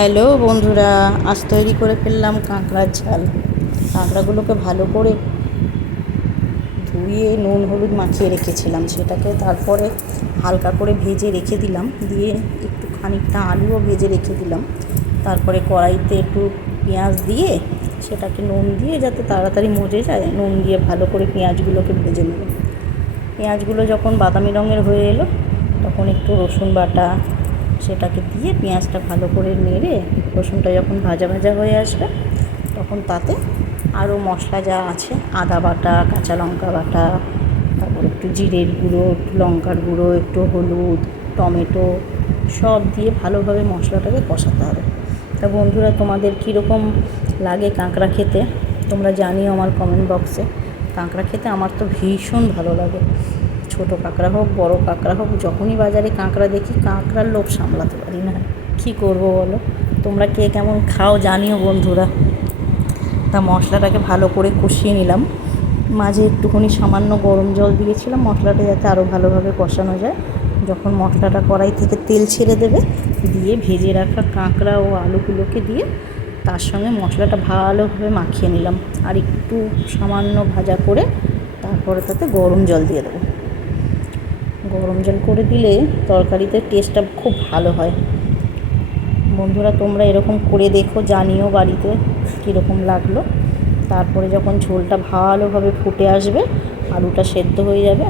Hello বন্ধুরা, আজ তৈরি করে ফেললাম কাঁকড়ার ঝাল। কাঁকড়াগুলোকে ভালো করে ধুয়ে নুন হলুদ মাখিয়ে রেখেছিলাম, সেটাকে তারপরে হালকা করে ভেজে রেখে দিলাম, দিয়ে একটু খানিকটা আলুও ভেজে রেখে দিলাম। তারপরে কড়াইতে একটু পেঁয়াজ দিয়ে সেটাকে নুন দিয়ে যাতে তাড়াতাড়ি মজে যায়, নুন দিয়ে ভালো করে পেঁয়াজগুলোকে ভেজে নিলাম। পেঁয়াজগুলো যখন বাদামি রঙের হয়ে এলো তখন একটু রসুন বাটা সেটাকে দিয়ে পেঁয়াজটা ভালো করে নেড়ে রসুনটা যখন ভাজা ভাজা হয়ে আসবে তখন তাতে আরও মশলা যা আছে, আদা বাটা, কাঁচা লঙ্কা বাটা, তারপর একটু জিরের গুঁড়ো, একটু লঙ্কার গুঁড়ো, একটু হলুদ, টমেটো সব দিয়ে ভালোভাবে মশলাটাকে কষাতে হবে। তা বন্ধুরা, তোমাদের কীরকম লাগে কাঁকড়া খেতে তোমরা জানিও আমার কমেন্ট বক্সে। কাঁকড়া খেতে আমার তো ভীষণ ভালো লাগে। ছোটো কাঁকড়া হোক বড় কাঁকড়া হোক, যখনই বাজারে কাঁকড়া দেখি কাঁকড়ার লোভ সামলাতে পারি না, কী করবো বলো। তোমরা কে কেমন খাও জানিও বন্ধুরা। তা মশলাটাকে ভালো করে কষিয়ে নিলাম, মাঝে একটুখানি সামান্য গরম জল দিয়েছিলাম মশলাটা যাতে আরও ভালোভাবে কষানো যায়। যখন মশলাটা কড়াই থেকে তেল ছেড়ে দেবে, দিয়ে ভেজে রাখা কাঁকড়া ও আলুগুলোকে দিয়ে তার সঙ্গে মশলাটা ভালোভাবে মাখিয়ে নিলাম, আর একটু সামান্য ভাজা করে তারপরে তাতে গরম জল দিয়ে দেবো। গরম জল করে দিলে তরকারিতে টেস্টটা খুব ভালো হয়। বন্ধুরা, তোমরা এরকম করে দেখো, জানিও বাড়িতে কীরকম লাগলো। তারপরে যখন ঝোলটা ভালোভাবে ফুটে আসবে, আলুটা সেদ্ধ হয়ে যাবে,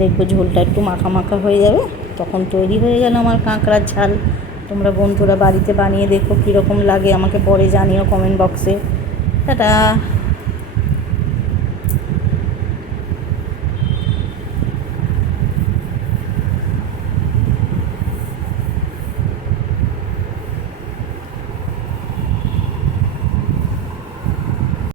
দেখবে ঝোলটা একটু মাখা মাখা হয়ে যাবে, তখন তৈরি হয়ে গেল আমার কাঁকড়ার ঝাল। তোমরা বন্ধুরা বাড়িতে বানিয়ে দেখো কীরকম লাগে, আমাকে পরে জানিও কমেন্ট বক্সে। টাটা।